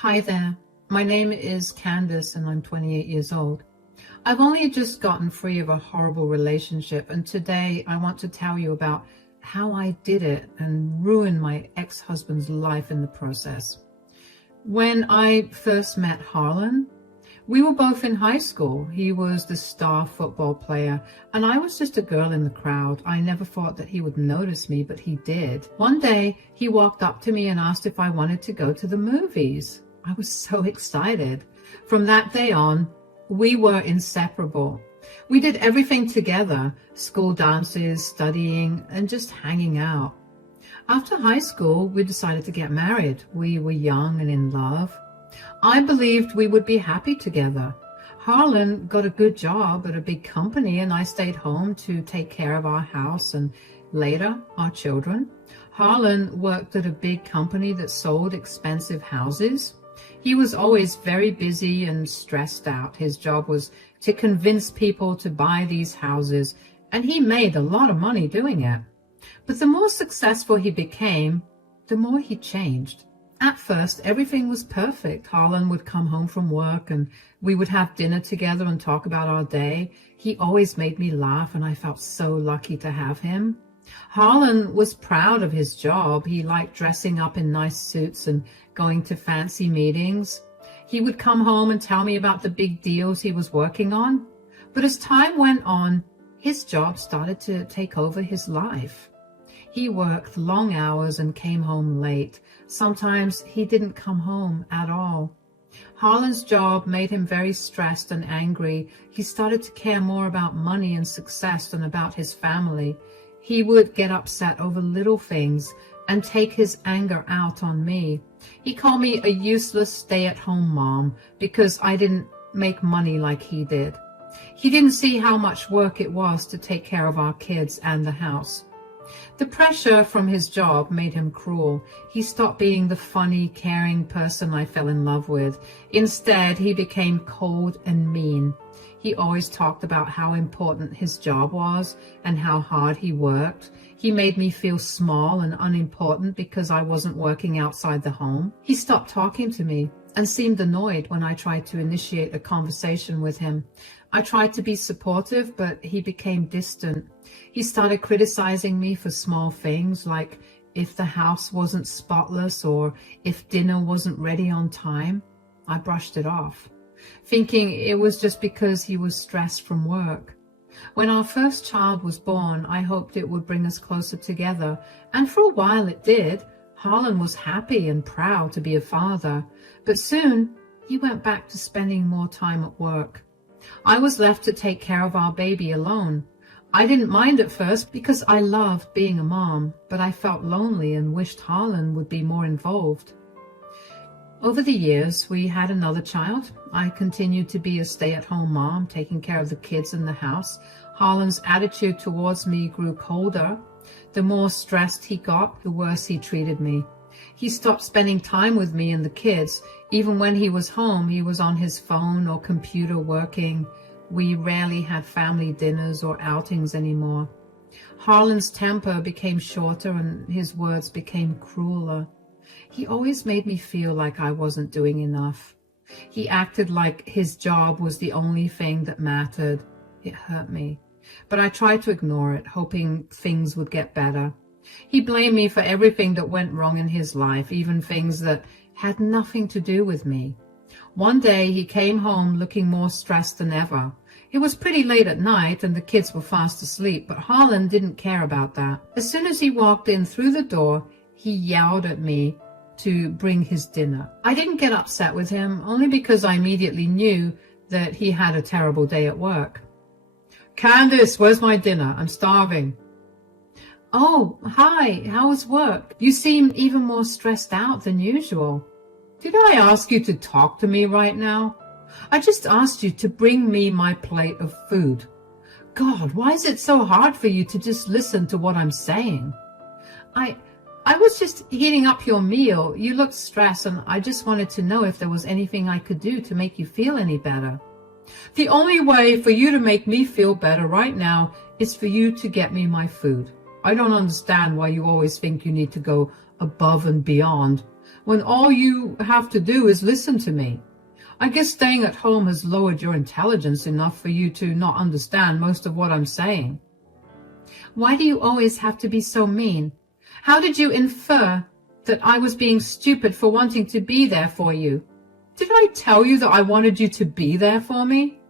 Hi there. My name is Candace and I'm 28 years old. I've only just gotten free of a horrible relationship, and today I want to tell you about how I did it and ruined my ex-husband's life in the process. When I first met Harlan, we were both in high school. He was the star football player, and I was just a girl in the crowd. I never thought that he would notice me, but he did. One day, he walked up to me and asked if I wanted to go to the movies. I was so excited. From that day on, we were inseparable. We did everything together: school dances, studying, and just hanging out. After high school, we decided to get married. We were young and in love. I believed we would be happy together. Harlan got a good job at a big company, and I stayed home to take care of our house and later our children. Harlan worked at a big company that sold expensive houses. He was always very busy and stressed out. His job was to convince people to buy these houses, and he made a lot of money doing it. But the more successful he became, the more he changed. At first, everything was perfect. Harlan would come home from work and we would have dinner together and talk about our day. He always made me laugh, and I felt so lucky to have him. Harlan was proud of his job. He liked dressing up in nice suits and going to fancy meetings. He would come home and tell me about the big deals he was working on. But as time went on, his job started to take over his life. He worked long hours and came home late. Sometimes he didn't come home at all. Harlan's job made him very stressed and angry. He started to care more about money and success than about his family. He would get upset over little things and take his anger out on me. He called me a useless stay-at-home mom because I didn't make money like he did. He didn't see how much work it was to take care of our kids and the house. The pressure from his job made him cruel. He stopped being the funny, caring person I fell in love with. Instead, he became cold and mean. He always talked about how important his job was and how hard he worked. He made me feel small and unimportant because I wasn't working outside the home. He stopped talking to me and seemed annoyed when I tried to initiate a conversation with him. I tried to be supportive, but he became distant. He started criticizing me for small things, like if the house wasn't spotless or if dinner wasn't ready on time. I brushed it off, thinking it was just because he was stressed from work. When our first child was born, I hoped it would bring us closer together, and for a while it did. Harlan was happy and proud to be a father, but soon he went back to spending more time at work. I was left to take care of our baby alone. I didn't mind at first because I loved being a mom, but I felt lonely and wished Harlan would be more involved. Over the years, we had another child. I continued to be a stay-at-home mom, taking care of the kids in the house. Harlan's attitude towards me grew colder. The more stressed he got, the worse he treated me. He stopped spending time with me and the kids. Even when he was home, he was on his phone or computer working. We rarely had family dinners or outings anymore. Harlan's temper became shorter and his words became crueler. He always made me feel like I wasn't doing enough. He acted like his job was the only thing that mattered. It hurt me, but I tried to ignore it, hoping things would get better. He blamed me for everything that went wrong in his life, even things that had nothing to do with me. One day he came home looking more stressed than ever. It was pretty late at night and the kids were fast asleep, but Harlan didn't care about that. As soon as he walked in through the door, he yelled at me to bring his dinner. I didn't get upset with him, only because I immediately knew that he had a terrible day at work. "Candace, where's my dinner? I'm starving." "Oh, hi, how was work? You seem even more stressed out than usual." "Did I ask you to talk to me right now? I just asked you to bring me my plate of food. God, why is it so hard for you to just listen to what I'm saying?" I was just heating up your meal. You looked stressed, and I just wanted to know if there was anything I could do to make you feel any better." "The only way for you to make me feel better right now is for you to get me my food. I don't understand why you always think you need to go above and beyond. when all you have to do is listen to me? I guess staying at home has lowered your intelligence enough for you to not understand most of what I'm saying. Why do you always have to be so mean? How did you infer that I was being stupid for wanting to be there for you? Did I tell you that I wanted you to be there for me?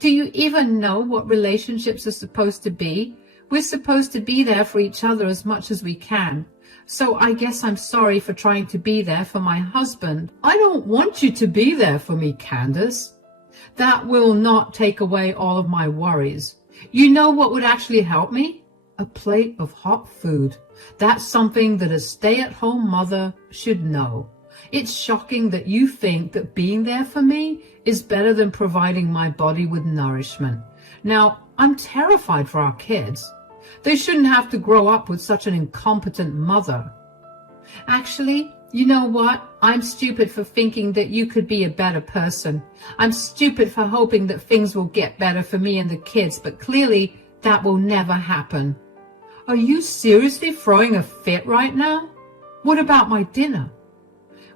Do you even know what relationships are supposed to be? We're supposed to be there for each other as much as we can. So I guess I'm sorry for trying to be there for my husband. I don't want you to be there for me, Candace. That will not take away all of my worries. You know what would actually help me? A plate of hot food. That's something that a stay-at-home mother should know. It's shocking that you think that being there for me is better than providing my body with nourishment. Now, I'm terrified for our kids. They shouldn't have to grow up with such an incompetent mother. Actually, you know what? I'm stupid for thinking that you could be a better person. I'm stupid for hoping that things will get better for me and the kids, but clearly that will never happen. Are you seriously throwing a fit right now? What about my dinner?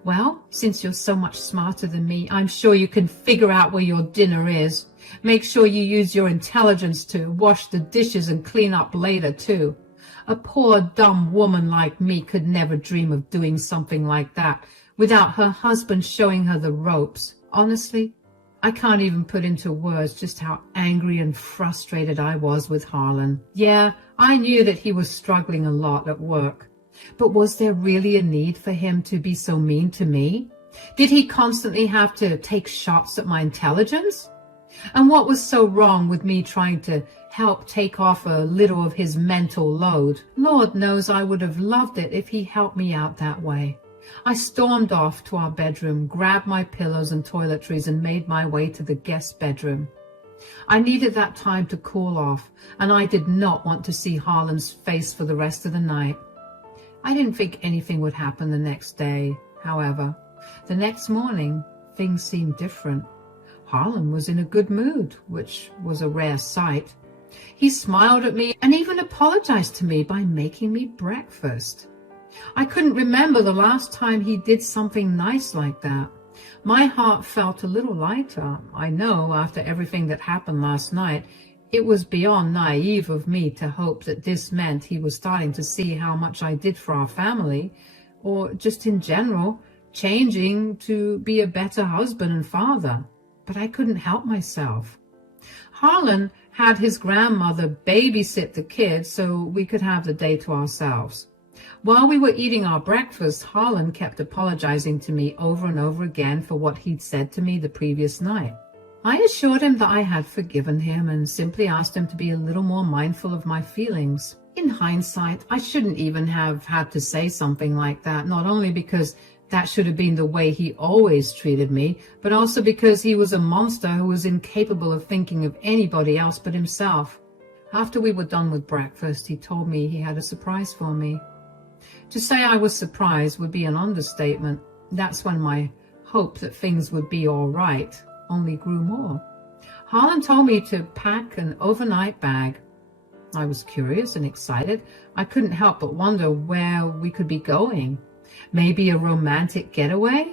Well, since you're so much smarter than me, I'm sure you can figure out where your dinner is. Make sure you use your intelligence to wash the dishes and clean up later, too. A poor, dumb woman like me could never dream of doing something like that without her husband showing her the ropes. Honestly, I can't even put into words just how angry and frustrated I was with Harlan. Yeah, I knew that he was struggling a lot at work. But was there really a need for him to be so mean to me? Did he constantly have to take shots at my intelligence? And what was so wrong with me trying to help take off a little of his mental load? Lord knows I would have loved it if he helped me out that way. I stormed off to our bedroom, grabbed my pillows and toiletries, and made my way to the guest bedroom. I needed that time to cool off, and I did not want to see Harlan's face for the rest of the night. I didn't think anything would happen the next day, however. The next morning, things seemed different. Harlan was in a good mood, which was a rare sight. He smiled at me and even apologized to me by making me breakfast. I couldn't remember the last time he did something nice like that. My heart felt a little lighter. I know, after everything that happened last night, it was beyond naive of me to hope that this meant he was starting to see how much I did for our family, or just in general, changing to be a better husband and father. But I couldn't help myself. Harlan had his grandmother babysit the kids so we could have the day to ourselves. While we were eating our breakfast, Harlan kept apologizing to me over and over again for what he'd said to me the previous night. I assured him that I had forgiven him and simply asked him to be a little more mindful of my feelings. In hindsight, I shouldn't even have had to say something like that, not only because that should have been the way he always treated me, but also because he was a monster who was incapable of thinking of anybody else but himself. After we were done with breakfast, he told me he had a surprise for me. To say I was surprised would be an understatement. That's when my hope that things would be all right only grew more. Harlan told me to pack an overnight bag. I was curious and excited. I couldn't help but wonder where we could be going. Maybe a romantic getaway?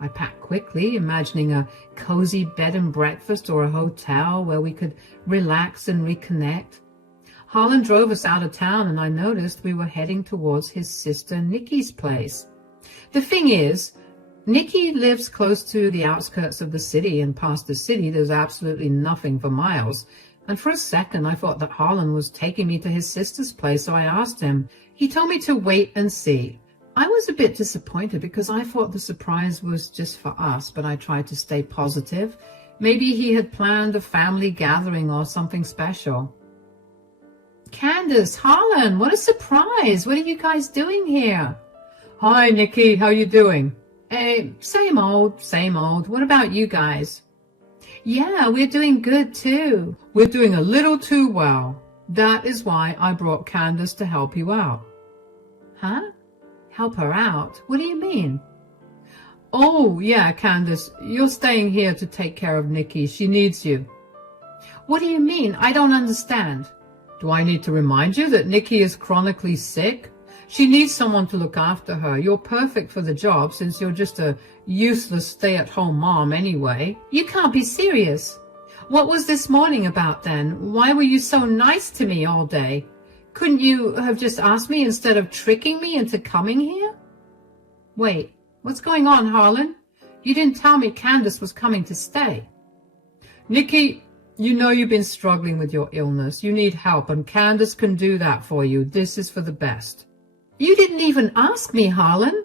I packed quickly, imagining a cozy bed and breakfast or a hotel where we could relax and reconnect. Harlan drove us out of town, and I noticed we were heading towards his sister Nikki's place. The thing is, Nikki lives close to the outskirts of the city, and past the city there's absolutely nothing for miles. And for a second I thought that Harlan was taking me to his sister's place, so I asked him. He told me to wait and see. I was a bit disappointed because I thought the surprise was just for us, but I tried to stay positive. Maybe he had planned a family gathering or something special. Candace, Harlan, what a surprise! What are you guys doing here? Hi, Nikki, how you doing? Hey, same old, same old. What about you guys? Yeah, we're doing good too. We're doing a little too well. That is why I brought Candace to help you out. Huh? Help her out? What do you mean? Oh, yeah, Candace, you're staying here to take care of Nikki. She needs you. What do you mean? I don't understand. Do I need to remind you that Nikki is chronically sick? She needs someone to look after her. You're perfect for the job since you're just a useless stay-at-home mom anyway. You can't be serious. What was this morning about then? Why were you so nice to me all day? Couldn't you have just asked me instead of tricking me into coming here? Wait, what's going on, Harlan? You didn't tell me Candace was coming to stay. Nikki, you know you've been struggling with your illness. You need help, and Candace can do that for you. This is for the best. You didn't even ask me, Harlan.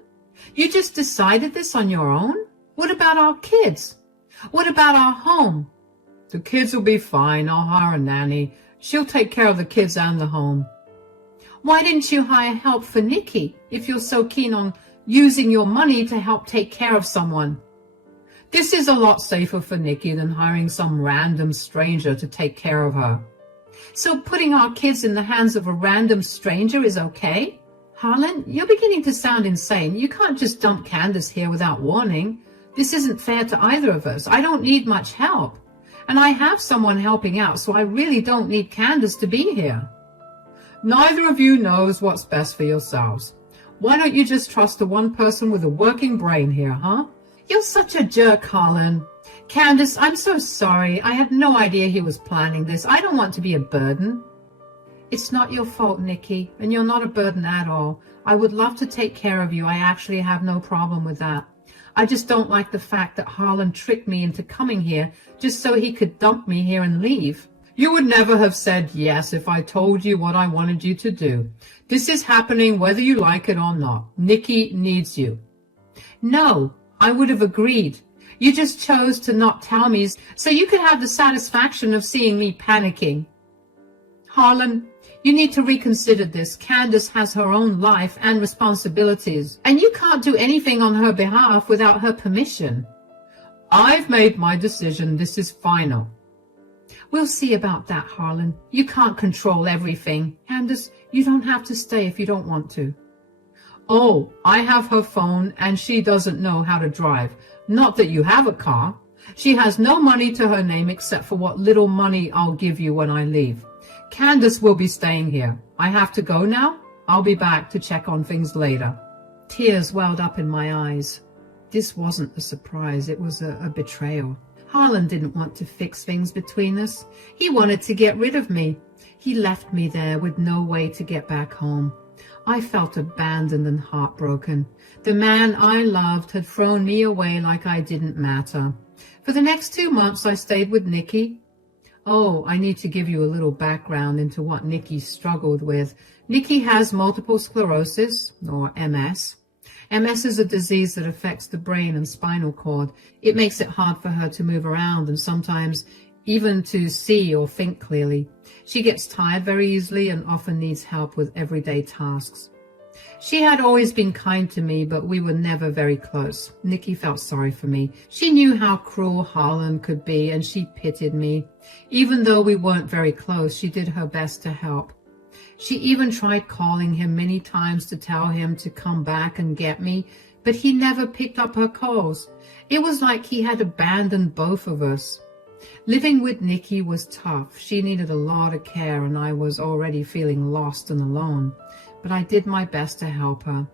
You just decided this on your own? What about our kids? What about our home? The kids will be fine. I'll hire a nanny. She'll take care of the kids and the home. Why didn't you hire help for Nikki if you're so keen on using your money to help take care of someone? This is a lot safer for Nikki than hiring some random stranger to take care of her. So putting our kids in the hands of a random stranger is okay? Harlan, you're beginning to sound insane. You can't just dump Candace here without warning. This isn't fair to either of us. I don't need much help. And I have someone helping out, so I really don't need Candace to be here. Neither of you knows what's best for yourselves. Why don't you just trust the one person with a working brain here, huh? You're such a jerk, Harlan. Candace, I'm so sorry. I had no idea he was planning this. I don't want to be a burden. It's not your fault, Nikki, and you're not a burden at all. I would love to take care of you. I actually have no problem with that. I just don't like the fact that Harlan tricked me into coming here just so he could dump me here and leave. You would never have said yes if I told you what I wanted you to do. This is happening whether you like it or not. Nikki needs you. No, I would have agreed. You just chose to not tell me so you could have the satisfaction of seeing me panicking. Harlan, you need to reconsider this. Candace has her own life and responsibilities, and you can't do anything on her behalf without her permission. I've made my decision. This is final. We'll see about that, Harlan. You can't control everything. Candace, you don't have to stay if you don't want to. Oh, I have her phone, and she doesn't know how to drive. Not that you have a car. She has no money to her name except for what little money I'll give you when I leave. Candace will be staying here. I have to go now. I'll be back to check on things later. Tears welled up in my eyes. This wasn't a surprise. It was a betrayal. Harlan didn't want to fix things between us. He wanted to get rid of me. He left me there with no way to get back home. I felt abandoned and heartbroken. The man I loved had thrown me away like I didn't matter. For the next 2 months, I stayed with Nikki. Oh, I need to give you a little background into what Nikki struggled with. Nikki has multiple sclerosis, or MS. MS is a disease that affects the brain and spinal cord. It makes it hard for her to move around and sometimes even to see or think clearly. She gets tired very easily and often needs help with everyday tasks. She had always been kind to me, but we were never very close. Nikki felt sorry for me. She knew how cruel Harlan could be, and she pitied me. Even though we weren't very close, she did her best to help. She even tried calling him many times to tell him to come back and get me, but he never picked up her calls. It was like he had abandoned both of us. Living with Nikki was tough. She needed a lot of care, and I was already feeling lost and alone. But I did my best to help her.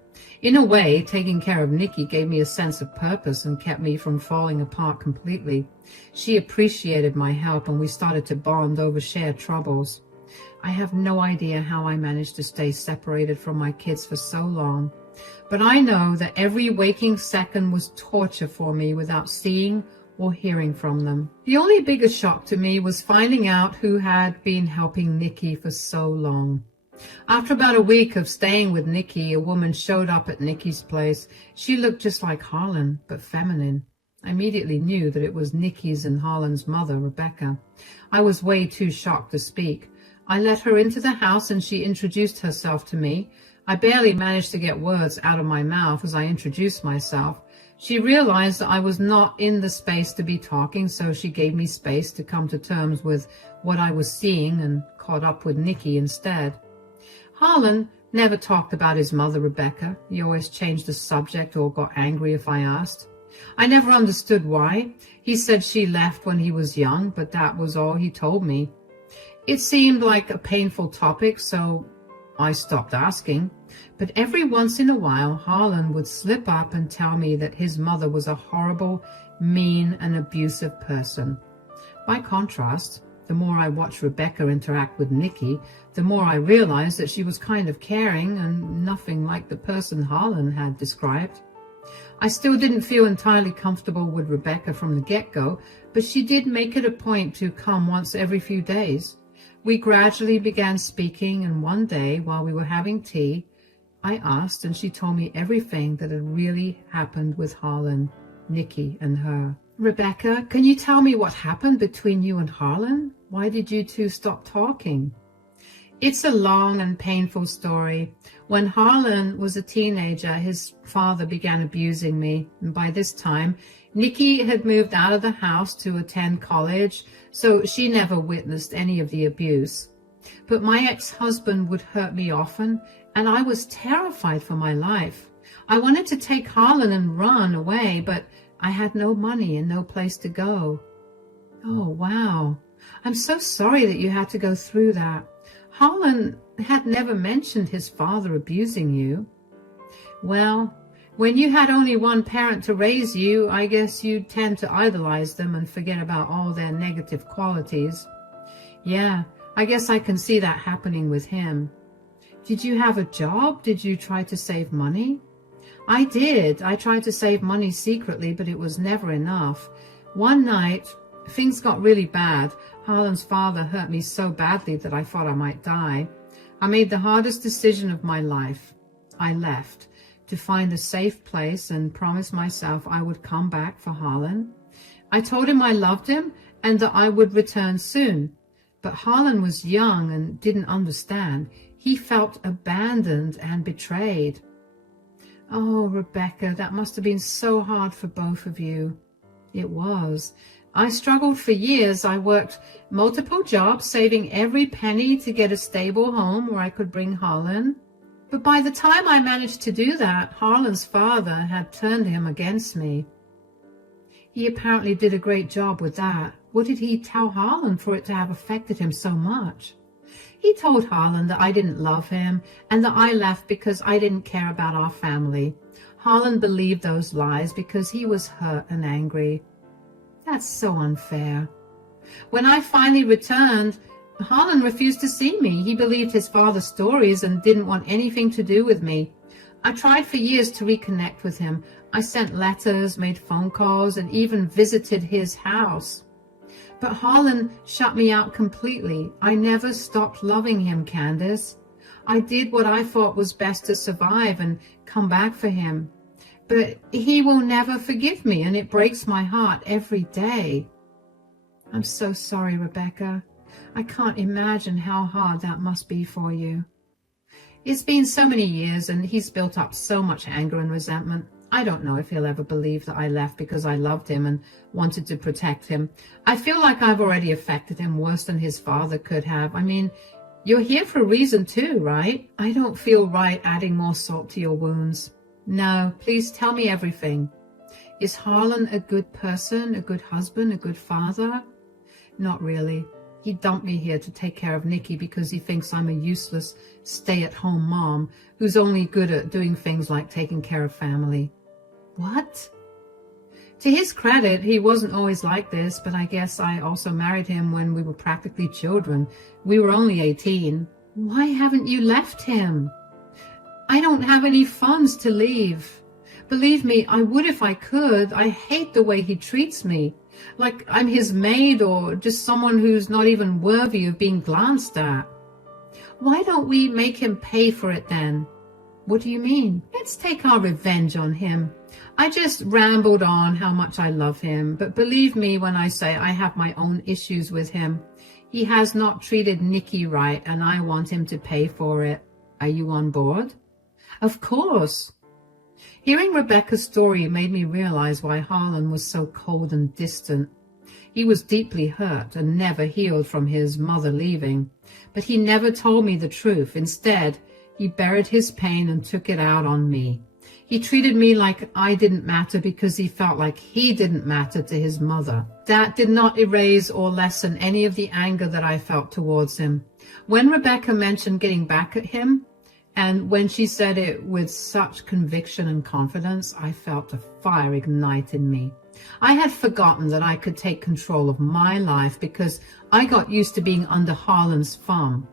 In a way, taking care of Nikki gave me a sense of purpose and kept me from falling apart completely. She appreciated my help, and we started to bond over shared troubles. I have no idea how I managed to stay separated from my kids for so long, but I know that every waking second was torture for me without seeing or hearing from them. The only bigger shock to me was finding out who had been helping Nikki for so long. After about a week of staying with Nikki, a woman showed up at Nikki's place. She looked just like Harlan, but feminine. I immediately knew that it was Nikki's and Harlan's mother, Rebecca. I was way too shocked to speak. I let her into the house and she introduced herself to me. I barely managed to get words out of my mouth as I introduced myself. She realized that I was not in the space to be talking, so she gave me space to come to terms with what I was seeing and caught up with Nikki instead. Harlan never talked about his mother, Rebecca. He always changed the subject or got angry if I asked. I never understood why. He said she left when he was young, but that was all he told me. It seemed like a painful topic, so I stopped asking. But every once in a while, Harlan would slip up and tell me that his mother was a horrible, mean, and abusive person. By contrast, the more I watched Rebecca interact with Nikki, the more I realized that she was kind of caring and nothing like the person Harlan had described. I still didn't feel entirely comfortable with Rebecca from the get-go, but she did make it a point to come once every few days. We gradually began speaking, and one day, while we were having tea, I asked, and she told me everything that had really happened with Harlan, Nikki, and her. Rebecca, can you tell me what happened between you and Harlan? Why did you two stop talking? It's a long and painful story. When Harlan was a teenager, his father began abusing me. And by this time, Nikki had moved out of the house to attend college, so she never witnessed any of the abuse. But my ex-husband would hurt me often, and I was terrified for my life. I wanted to take Harlan and run away, but I had no money and no place to go. Oh, wow. I'm so sorry that you had to go through that. Harlan had never mentioned his father abusing you. Well, when you had only one parent to raise you, I guess you tend to idolize them and forget about all their negative qualities. Yeah, I guess I can see that happening with him. Did you have a job? Did you try to save money? I did. I tried to save money secretly, but it was never enough. One night, things got really bad. Harlan's father hurt me so badly that I thought I might die. I made the hardest decision of my life. I left to find a safe place and promised myself I would come back for Harlan. I told him I loved him and that I would return soon. But Harlan was young and didn't understand. He felt abandoned and betrayed. Oh, Rebecca, that must have been so hard for both of you. It was. I struggled for years. I worked multiple jobs, saving every penny to get a stable home where I could bring Harlan. But by the time I managed to do that, Harlan's father had turned him against me. He apparently did a great job with that. What did he tell Harlan for it to have affected him so much? He told Harlan that I didn't love him and that I left because I didn't care about our family. Harlan believed those lies because he was hurt and angry. That's so unfair. When I finally returned, Harlan refused to see me. He believed his father's stories and didn't want anything to do with me. I tried for years to reconnect with him. I sent letters, made phone calls, and even visited his house. But Harlan shut me out completely. I never stopped loving him, Candace. I did what I thought was best to survive and come back for him. But he will never forgive me, and it breaks my heart every day. I'm so sorry, Rebecca. I can't imagine how hard that must be for you. It's been so many years, and he's built up so much anger and resentment. I don't know if he'll ever believe that I left because I loved him and wanted to protect him. I feel like I've already affected him worse than his father could have. I mean, you're here for a reason too, right? I don't feel right adding more salt to your wounds. No, please tell me everything. Is Harlan a good person, a good husband, a good father? Not really. He dumped me here to take care of Nikki because he thinks I'm a useless stay-at-home mom who's only good at doing things like taking care of family. What? To his credit, he wasn't always like this, but I guess I also married him when we were practically children. We were only 18. Why haven't you left him? I don't have any funds to leave. Believe me, I would if I could. I hate the way he treats me. Like I'm his maid or just someone who's not even worthy of being glanced at. Why don't we make him pay for it then? What do you mean? Let's take our revenge on him. I just rambled on how much I love him, but believe me when I say I have my own issues with him. He has not treated Nikki right, and I want him to pay for it. Are you on board? Of course. Hearing Rebecca's story made me realize why Harlan was so cold and distant. He was deeply hurt and never healed from his mother leaving, but he never told me the truth. Instead, he buried his pain and took it out on me. He treated me like I didn't matter because he felt like he didn't matter to his mother. That did not erase or lessen any of the anger that I felt towards him. When Rebecca mentioned getting back at him, And when she said it with such conviction and confidence, I felt a fire ignite in me. I had forgotten that I could take control of my life because I got used to being under Harlan's thumb.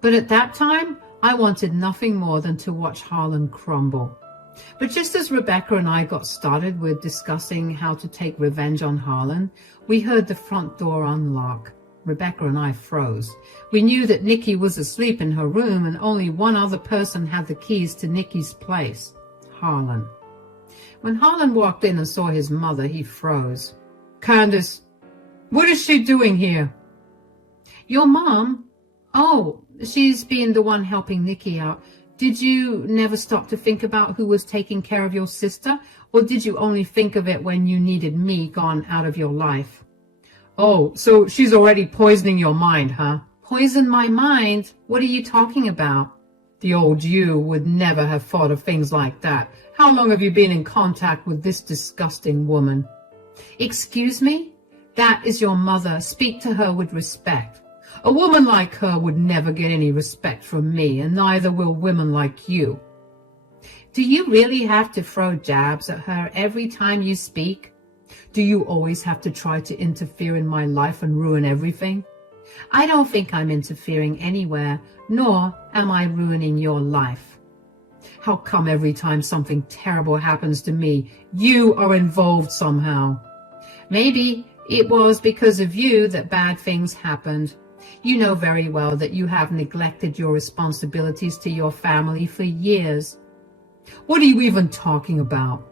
But at that time, I wanted nothing more than to watch Harlan crumble. But just as Rebecca and I got started with discussing how to take revenge on Harlan, we heard the front door unlock. Rebecca and I froze. We knew that Nikki was asleep in her room and only one other person had the keys to Nikki's place, Harlan. When Harlan walked in and saw his mother, he froze. "Candace, what is she doing here?" "Your mom? Oh, she's been the one helping Nikki out. Did you never stop to think about who was taking care of your sister, or did you only think of it when you needed me gone out of your life?" "Oh, so she's already poisoning your mind, huh?" "Poison my mind? What are you talking about?" "The old you would never have thought of things like that. How long have you been in contact with this disgusting woman?" "Excuse me? That is your mother. Speak to her with respect." "A woman like her would never get any respect from me, and neither will women like you." "Do you really have to throw jabs at her every time you speak? Do you always have to try to interfere in my life and ruin everything?" "I don't think I'm interfering anywhere, nor am I ruining your life." "How come every time something terrible happens to me, you are involved somehow?" "Maybe it was because of you that bad things happened. You know very well that you have neglected your responsibilities to your family for years." "What are you even talking about?"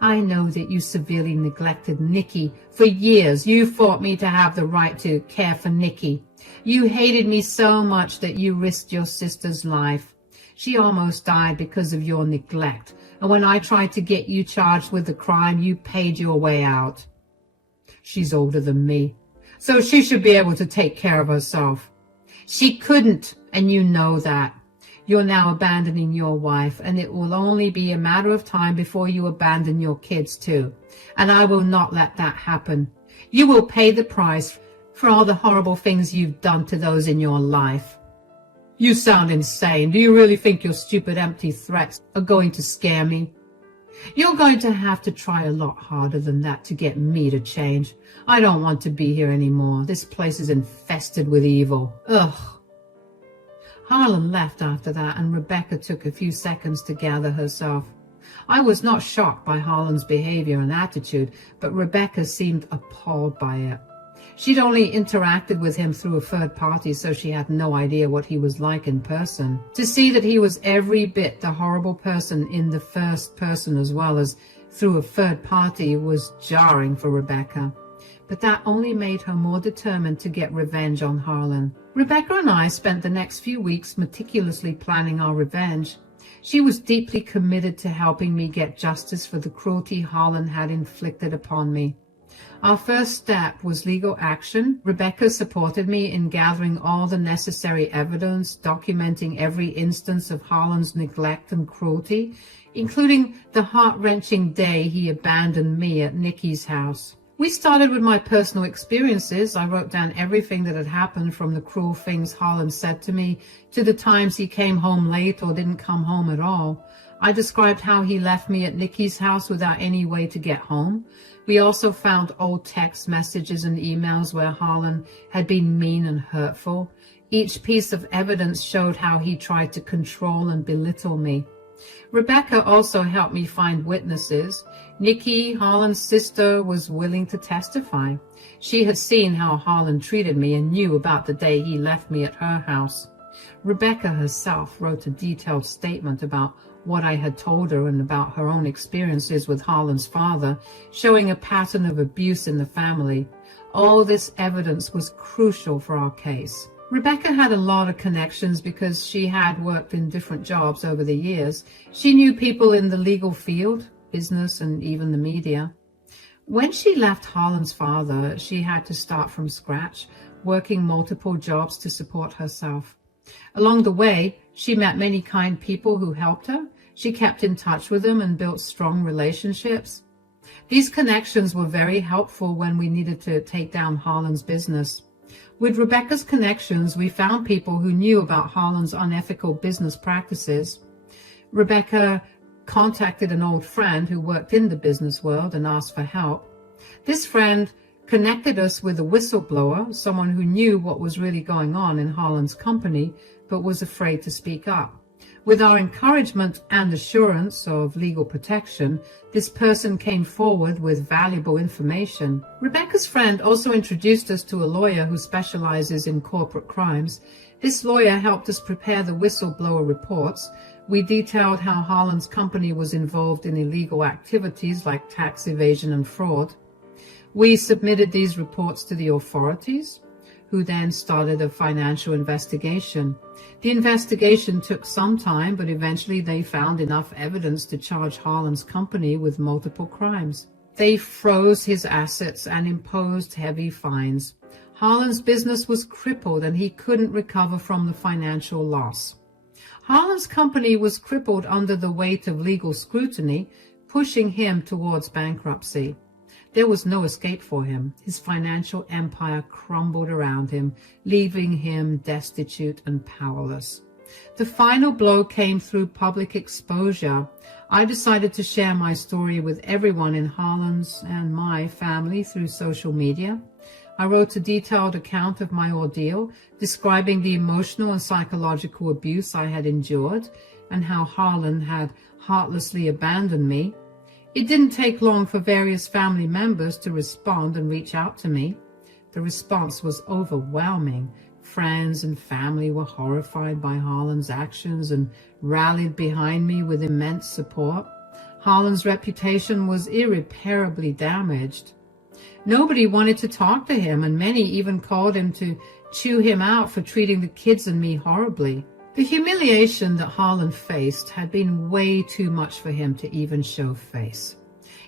"I know that you severely neglected Nikki for years. You fought me to have the right to care for Nikki. You hated me so much that you risked your sister's life. She almost died because of your neglect, and when I tried to get you charged with the crime, you paid your way out." "She's older than me, so she should be able to take care of herself." "She couldn't, and you know that. You're now abandoning your wife, and it will only be a matter of time before you abandon your kids too. And I will not let that happen. You will pay the price for all the horrible things you've done to those in your life." "You sound insane. Do you really think your stupid empty threats are going to scare me?" "You're going to have to try a lot harder than that to get me to change. I don't want to be here anymore. This place is infested with evil. Ugh." Harlan left after that, and Rebecca took a few seconds to gather herself. I was not shocked by Harlan's behavior and attitude, but Rebecca seemed appalled by it. She'd only interacted with him through a third party, so she had no idea what he was like in person. To see that he was every bit the horrible person in the first person as well as through a third party was jarring for Rebecca. But that only made her more determined to get revenge on Harlan. Rebecca and I spent the next few weeks meticulously planning our revenge. She was deeply committed to helping me get justice for the cruelty Harlan had inflicted upon me. Our first step was legal action. Rebecca supported me in gathering all the necessary evidence, documenting every instance of Harlan's neglect and cruelty, including the heart-wrenching day he abandoned me at Nikki's house. We started with my personal experiences. I wrote down everything that had happened, from the cruel things Harlan said to me to the times he came home late or didn't come home at all. I described how he left me at Nikki's house without any way to get home. We also found old text messages and emails where Harlan had been mean and hurtful. Each piece of evidence showed how he tried to control and belittle me. Rebecca also helped me find witnesses. Nikki, Harlan's sister, was willing to testify. She had seen how Harlan treated me and knew about the day he left me at her house. Rebecca herself wrote a detailed statement about what I had told her and about her own experiences with Harlan's father, showing a pattern of abuse in the family. All this evidence was crucial for our case. Rebecca had a lot of connections because she had worked in different jobs over the years. She knew people in the legal field, business, and even the media. When she left Harlan's father, she had to start from scratch, working multiple jobs to support herself. Along the way, she met many kind people who helped her. She kept in touch with them and built strong relationships. These connections were very helpful when we needed to take down Harlan's business. With Rebecca's connections, we found people who knew about Harlan's unethical business practices. Rebecca contacted an old friend who worked in the business world and asked for help. This friend connected us with a whistleblower, someone who knew what was really going on in Harlan's company, but was afraid to speak up. With our encouragement and assurance of legal protection, this person came forward with valuable information. Rebecca's friend also introduced us to a lawyer who specializes in corporate crimes. This lawyer helped us prepare the whistleblower reports. We detailed how Harlan's company was involved in illegal activities like tax evasion and fraud. We submitted these reports to the authorities, who then started a financial investigation. The investigation took some time, but eventually they found enough evidence to charge Harlan's company with multiple crimes. They froze his assets and imposed heavy fines. Harlan's business was crippled and he couldn't recover from the financial loss. Harlan's company was crippled under the weight of legal scrutiny, pushing him towards bankruptcy. There was no escape for him. His financial empire crumbled around him, leaving him destitute and powerless. The final blow came through public exposure. I decided to share my story with everyone in Harlan's and my family through social media. I wrote a detailed account of my ordeal, describing the emotional and psychological abuse I had endured and how Harlan had heartlessly abandoned me. It didn't take long for various family members to respond and reach out to me. The response was overwhelming. Friends and family were horrified by Harlan's actions and rallied behind me with immense support. Harlan's reputation was irreparably damaged. Nobody wanted to talk to him, and many even called him to chew him out for treating the kids and me horribly. The humiliation that Harlan faced had been way too much for him to even show face.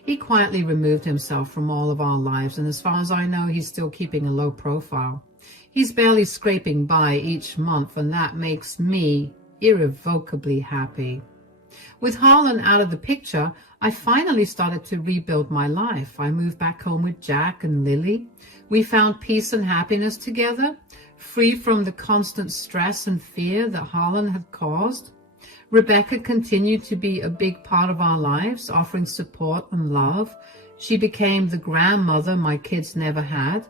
He quietly removed himself from all of our lives, and as far as I know, he's still keeping a low profile. He's barely scraping by each month, and that makes me irrevocably happy. With Harlan out of the picture, I finally started to rebuild my life. I moved back home with Jack and Lily. We found peace and happiness together, free from the constant stress and fear that Harlan had caused. Rebecca continued to be a big part of our lives, offering support and love. She became the grandmother my kids never had.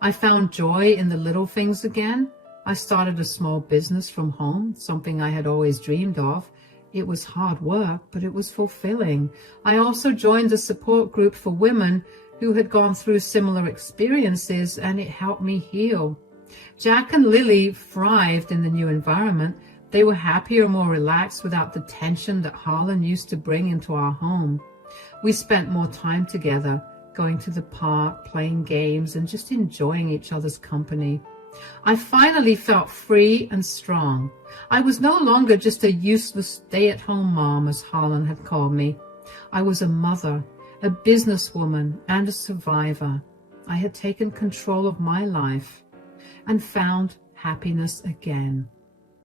I found joy in the little things again. I started a small business from home, something I had always dreamed of. It was hard work, but it was fulfilling. I also joined a support group for women who had gone through similar experiences, and it helped me heal. Jack and Lily thrived in the new environment. They were happier, more relaxed without the tension that Harlan used to bring into our home. We spent more time together, going to the park, playing games, and just enjoying each other's company. I finally felt free and strong. I was no longer just a useless stay-at-home mom, as Harlan had called me. I was a mother, a businesswoman, and a survivor. I had taken control of my life and found happiness again.